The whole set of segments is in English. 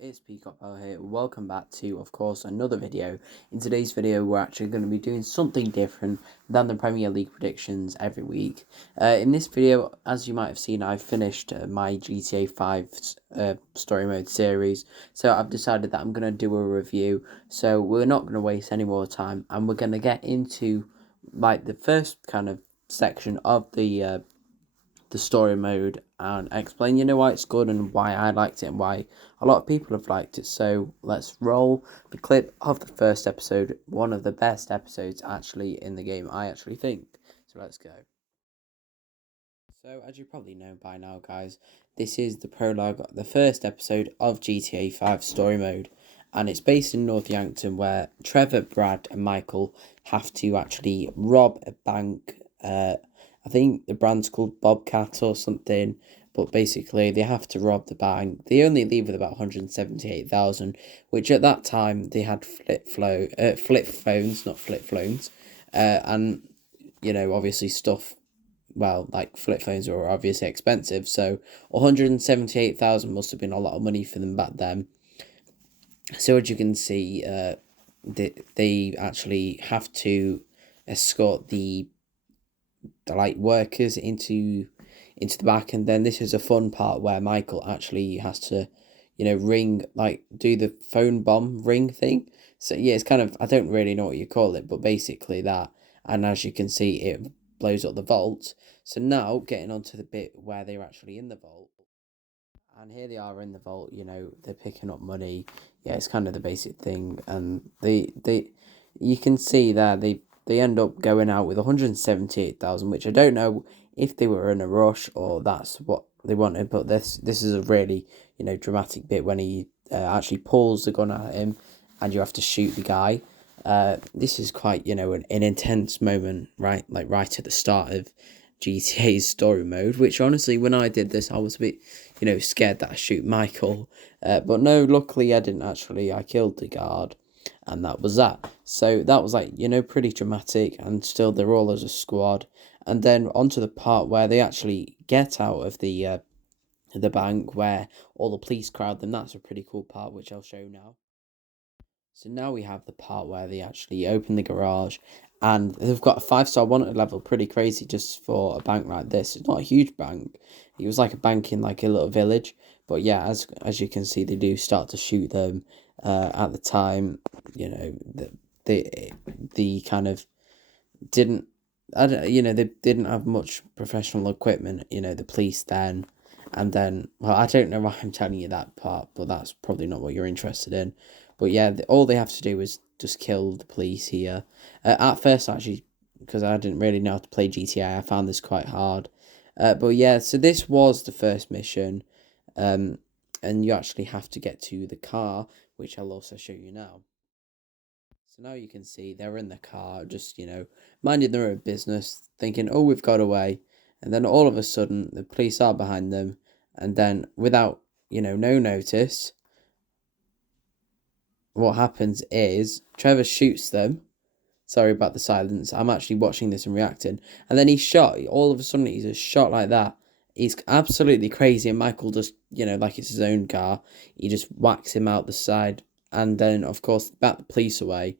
it's Peacock-Power here. Welcome back to, of course, another video. In today's video, we're actually going to be doing something different than the Premier League predictions every week. In this video, as you might have seen, I've finished my GTA 5 story mode series. So I've decided that I'm going to do a review. So we're not going to waste any more time, and we're going to get into like the first kind of section of the story mode and explain why it's good and why I liked it and why a lot of people have liked it. So let's roll the clip of the first episode, one of the best episodes actually in the game, I actually think. So let's go. So as you probably know by now, guys, this is the prologue, the first episode of GTA 5 story mode, and it's based in North Yankton, where Trevor, Brad and Michael have to actually rob a bank. I think the brand's called Bobcat or something, but basically they have to rob the bank. They only leave with about 178,000, which at that time they had flip phones, not flip phones, and obviously stuff. Well, like flip phones were obviously expensive, so 178,000 must have been a lot of money for them back then. So as you can see, they actually have to escort the workers into the back, and then this is a fun part where Michael actually has to ring, do the phone bomb ring thing. So yeah, it's kind of, I don't really know what you call it, but basically that. And as you can see, it blows up the vault. So now getting on to the bit where they're actually in the vault, and here they are in the vault. They're picking up money. Yeah, it's kind of the basic thing, and you can see there they end up going out with 178,000, which I don't know if they were in a rush or that's what they wanted. But this is a really dramatic bit when he actually pulls the gun at him, and you have to shoot the guy. This is quite an intense moment, right? Like right at the start of GTA's story mode, which honestly, when I did this, I was a bit scared that I shoot Michael, but no, luckily I didn't actually. I killed the guard, and that was that. So that was pretty dramatic, and still they're all as a squad. And then onto the part where they actually get out of the bank, where all the police crowd them. That's a pretty cool part, which I'll show now. So now we have the part where they actually open the garage, and they've got a 5-star wanted level. Pretty crazy just for a bank like this. It's not a huge bank. It was like a bank in like a little village. But yeah, as you can see, they do start to shoot them. At the time, the kind of didn't. I don't, they didn't have much professional equipment. The police then. And then, well, I don't know why I'm telling you that part, but that's probably not what you're interested in. But yeah, all they have to do is just kill the police here. At first, actually, because I didn't really know how to play GTA, I found this quite hard. But yeah, so this was the first mission. And you actually have to get to the car, which I'll also show you now. So now you can see they're in the car, just, minding their own business, thinking, oh, we've got away. And then all of a sudden, the police are behind them. And then without, no notice, what happens is Trevor shoots them. Sorry about the silence. I'm actually watching this and reacting. And then he's shot. All of a sudden, he's just shot like that. He's absolutely crazy. And Michael just, like it's his own car, he just whacks him out the side. And then, of course, bat the police away.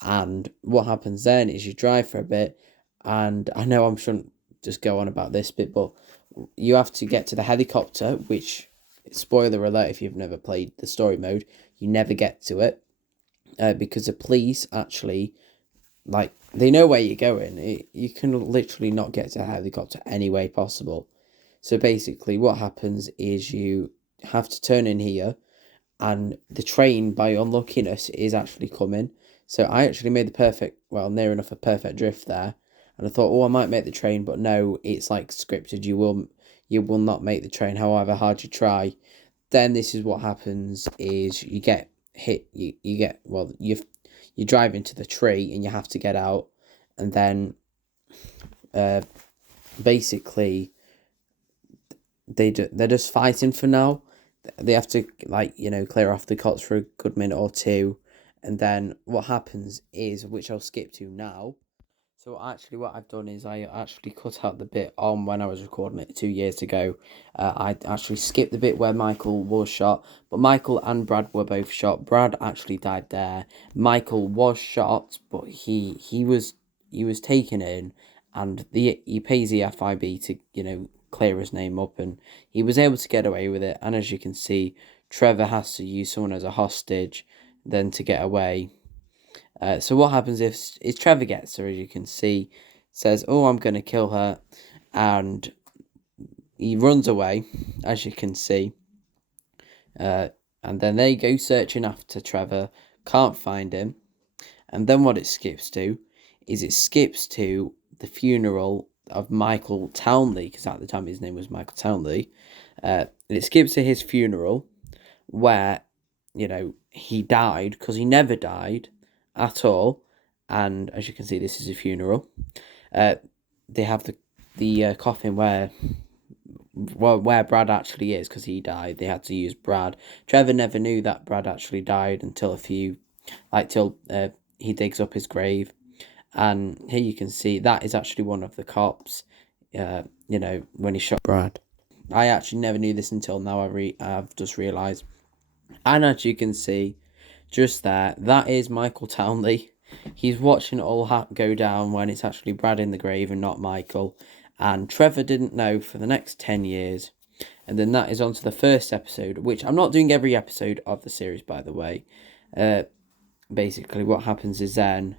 And what happens then is you drive for a bit. And I know I shouldn't just go on about this bit, but you have to get to the helicopter, which, spoiler alert if you've never played the story mode, you never get to it. Because the police actually, they know where you're going. You can literally not get to a helicopter any way possible. So basically what happens is you have to turn in here, and the train, by unluckiness, is actually coming. So I actually made near enough a perfect drift there. And I thought, oh, I might make the train, but no, it's like scripted. You will not make the train, however hard you try. Then this is what happens: is you get hit. You drive into the tree and you have to get out, and then basically they're just fighting for now. They have to clear off the cops for a good minute or two, and then what happens is, which I'll skip to now. So actually what I've done is I actually cut out the bit on when I was recording it 2 years ago. I actually skipped the bit where Michael was shot, but Michael and Brad were both shot. Brad actually died there. Michael was shot, but he was taken in, and he pays the FIB to clear his name up, and he was able to get away with it. And as you can see, Trevor has to use someone as a hostage then to get away. So what happens if Trevor gets her, as you can see, says, "Oh, I'm going to kill her," and he runs away, as you can see. And then they go searching after Trevor, can't find him, and then what it skips to is the funeral of Michael Townley, because at the time his name was Michael Townley. And it skips to his funeral, where he died, because he never died at all. And as you can see, this is a funeral. They have the coffin where Brad actually is, because he died. They had to use Brad. Trevor never knew that Brad actually died until till he digs up his grave. And here you can see that is actually one of the cops. When he shot Brad. I actually never knew this until now. I've just realised. And as you can see, just there, that is Michael Townley. He's watching it all go down when it's actually Brad in the grave and not Michael. And Trevor didn't know for the next 10 years. And then that is on to the first episode, which I'm not doing every episode of the series, by the way. Basically, what happens is then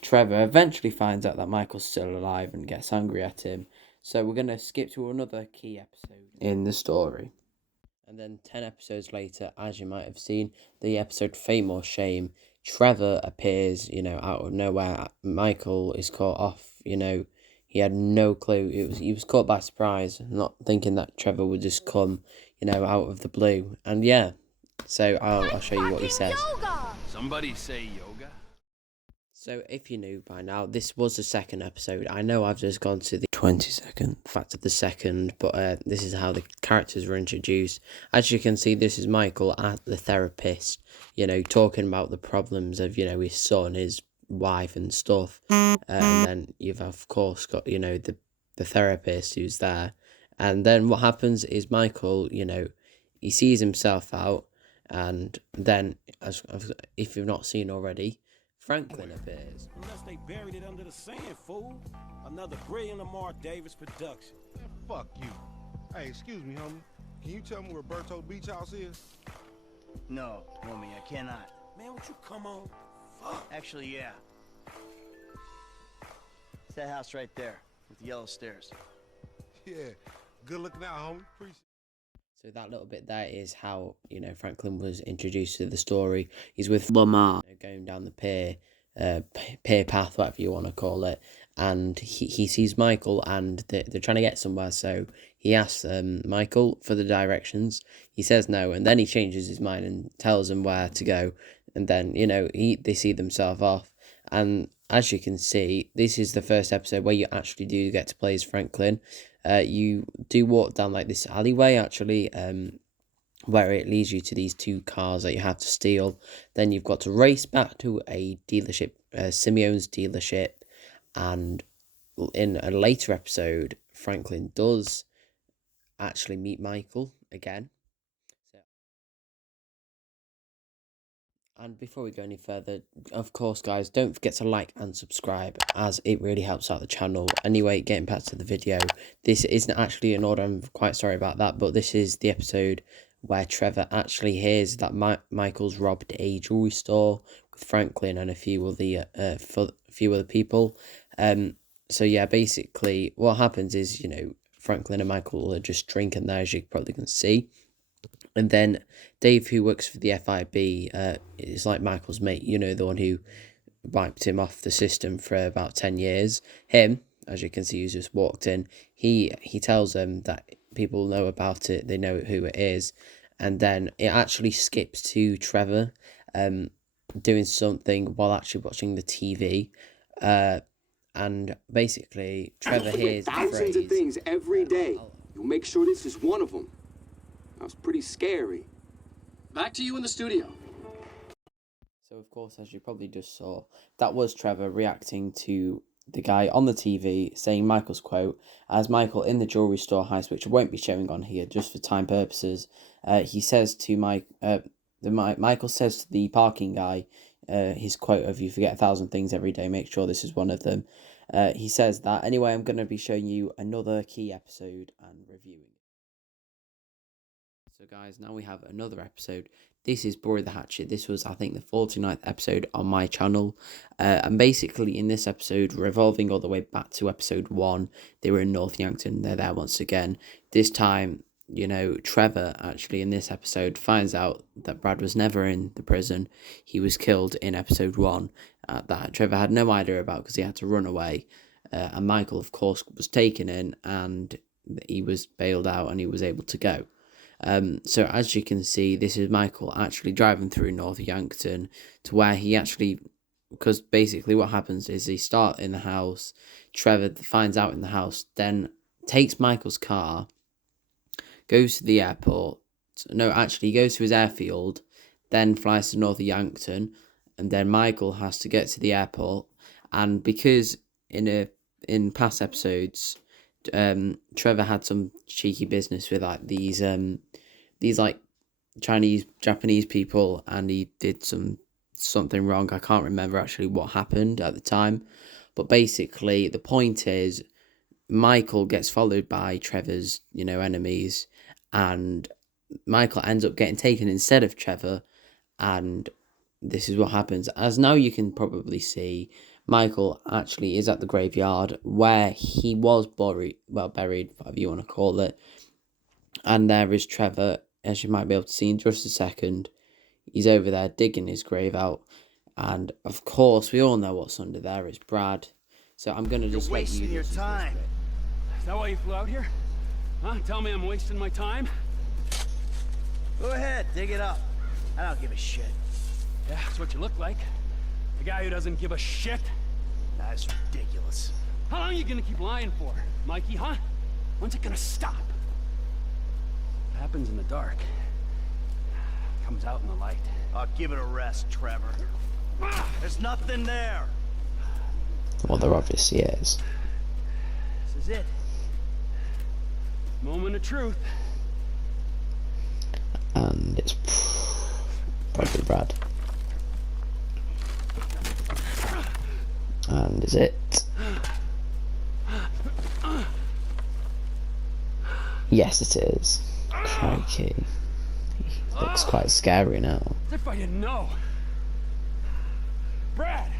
Trevor eventually finds out that Michael's still alive and gets angry at him. So we're going to skip to another key episode in the story. And then 10 episodes later, as you might have seen, the episode Fame or Shame, Trevor appears, out of nowhere. Michael is caught off, he had no clue. He was caught by surprise, not thinking that Trevor would just come, out of the blue. And yeah, so I'll show you what he says. Somebody say yoga? So if you knew by now, this was the second episode. I know I've just gone to the 22nd fact of the second, but this is how the characters were introduced. As you can see, this is Michael at the therapist, talking about the problems of, his son, his wife and stuff. And then you've, of course, got, the therapist who's there. And then what happens is Michael, he sees himself out. And then, if you've not seen already, Franklin appears. Unless they buried it under the sand, fool. Another brilliant Lamar Davis production. Man, fuck you. Hey, excuse me, homie. Can you tell me where Berto Beach House is? No, homie, I cannot. Man, would you come on? Fuck. Actually, yeah. It's that house right there with the yellow stairs. Yeah. Good looking out, homie. Appreciate it. So that little bit there is how, Franklin was introduced to the story. He's with Lamar, going down the pier path, whatever you want to call it. And he sees Michael, and they're trying to get somewhere. So he asks Michael for the directions. He says no, and then he changes his mind and tells him where to go. And then, they see themselves off. And as you can see, this is the first episode where you actually do get to play as Franklin. You do walk down like this alleyway, actually, where it leads you to these two cars that you have to steal. Then you've got to race back to a dealership, Simeon's dealership. And in a later episode, Franklin does actually meet Michael again. And before we go any further, of course, guys, don't forget to like and subscribe, as it really helps out the channel. Anyway, getting back to the video, this isn't actually in order. I'm quite sorry about that, but this is the episode where Trevor actually hears that Michael's robbed a jewelry store with Franklin and a few other people. So yeah, basically what happens is, Franklin and Michael are just drinking there, as you probably can see. And then Dave, who works for the FIB, is like Michael's mate, the one who wiped him off the system for about 10 years. Him, as you can see, who's just walked in, he tells them that people know about it, they know who it is. And then it actually skips to Trevor doing something while actually watching the TV. And basically, Trevor hears thousands of things every day. You'll make sure this is one of them. That was pretty scary. Back to you in the studio. So, of course, as you probably just saw, that was Trevor reacting to the guy on the TV saying Michael's quote, as Michael in the jewelry store heist, which I won't be showing on here just for time purposes. He says to Michael says to the parking guy, his quote of "You forget 1,000 things every day. Make sure this is one of them." He says that. Anyway, I'm going to be showing you another key episode and reviewing it. So guys, now we have another episode. This is Bury the Hatchet. This was, I think, the 49th episode on my channel. And basically in this episode, revolving all the way back to episode 1, they were in North Yankton. They're there once again. This time, you know, Trevor actually in this episode finds out that Brad was never in the prison. He was killed in episode 1 that Trevor had no idea about because he had to run away. And Michael, of course, was taken in and he was bailed out and he was able to go. So as you can see, this is Michael actually driving through North Yankton to where he actually, because basically what happens is he starts in the house, Trevor finds out in the house, then takes Michael's car, goes to the airport, no, actually he goes to his airfield, then flies to North Yankton, and then Michael has to get to the airport, and because in past episodes, Trevor had some cheeky business with like these like Japanese people, and he did something wrong. I can't remember actually what happened at the time, but basically the point is Michael gets followed by Trevor's, you know, enemies, and Michael ends up getting taken instead of Trevor, and this is what happens. As now you can probably see, Michael actually is at the graveyard where he was buried, whatever you want to call it. And there is Trevor, as you might be able to see in just a second. He's over there digging his grave out. And of course, we all know what's under there is Brad. So I'm going to just You're wasting your time. Is that why you flew out here? Huh? Tell me I'm wasting my time? Go ahead, dig it up. I don't give a shit. Yeah, that's what you look like. The guy who doesn't give a shit. That's ridiculous. How long are you gonna keep lying for, Mikey, huh? When's it gonna stop? What happens in the dark comes out in the light. I'll give it a rest, Trevor. There's nothing there. Well, there obviously is. This is it. Moment of truth. And it's probably Brad. And is it? Yes, it is. Crikey. He looks quite scary now. As if I didn't know. Brad!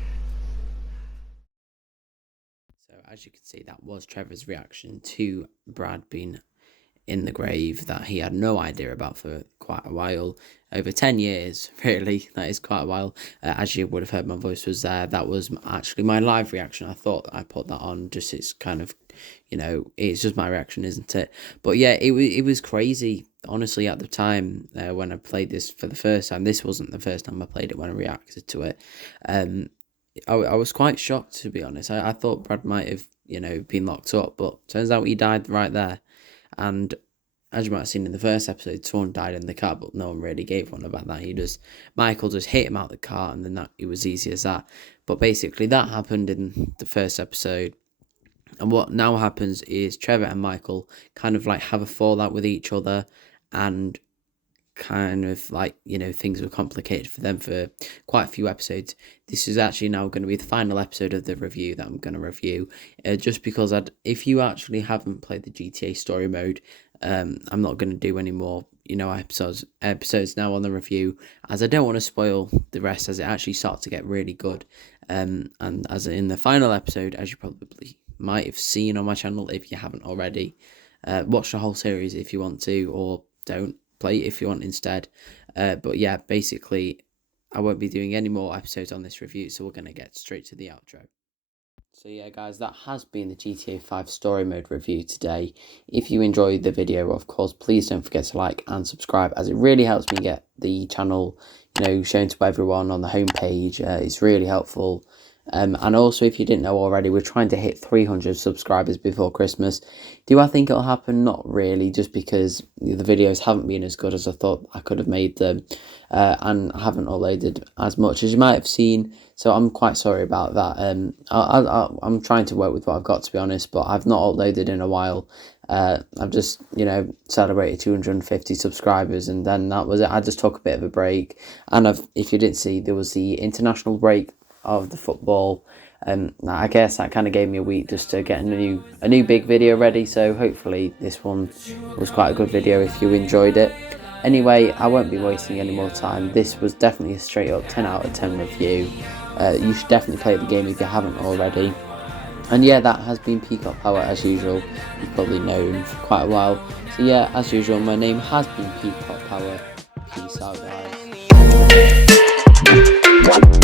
So as you can see, that was Trevor's reaction to Brad being in the grave that he had no idea about for quite a while. Over 10 years, really. That is quite a while. As you would have heard, my voice was there. That was actually my live reaction. I thought I put that on, just it's kind of, you know, it's just my reaction, isn't it? But yeah, it was crazy. Honestly, at the time, when I played this for the first time, this wasn't the first time I played it when I reacted to it. I was quite shocked, to be honest. I thought Brad might have, you know, been locked up, but turns out he died right there. And as you might have seen in the first episode, someone died in the car, but no one really gave one about that. Michael just hit him out the car, and then it was easy as that. But basically, that happened in the first episode. And what now happens is Trevor and Michael kind of like have a fallout with each other, and kind of like, you know, things were complicated for them for quite a few episodes. This is actually now going to be the final episode of the review that I'm going to review, just because if you actually haven't played the GTA story mode, I'm not going to do any more, you know, episodes now on the review, as I don't want to spoil the rest, as it actually starts to get really good. And as in the final episode, as you probably might have seen on my channel if you haven't already, watch the whole series if you want to, or don't. Play if you want instead. But yeah, basically I won't be doing any more episodes on this review, so we're going to get straight to the outro. So yeah guys, that has been the GTA 5 story mode review today. If you enjoyed the video, of course, please don't forget to like and subscribe, as it really helps me get the channel, you know, shown to everyone on the homepage. It's really helpful. And also, if you didn't know already, we're trying to hit 300 subscribers before Christmas. Do I think it'll happen? Not really, just because the videos haven't been as good as I thought I could have made them, and I haven't uploaded as much as you might have seen. So I'm quite sorry about that. I'm trying to work with what I've got, to be honest, but I've not uploaded in a while. I've just, celebrated 250 subscribers, and then that was it. I just took a bit of a break, and if you didn't see, there was the international break of the football. I guess that kind of gave me a week just to get a new big video ready. So hopefully this one was quite a good video if you enjoyed it. Anyway, I won't be wasting any more time. This was definitely a straight up 10 out of 10 review. You should definitely play the game if you haven't already. And yeah, that has been Peacock Power as usual. You've probably known for quite a while. So yeah, as usual, my name has been Peacock Power. Peace out, guys.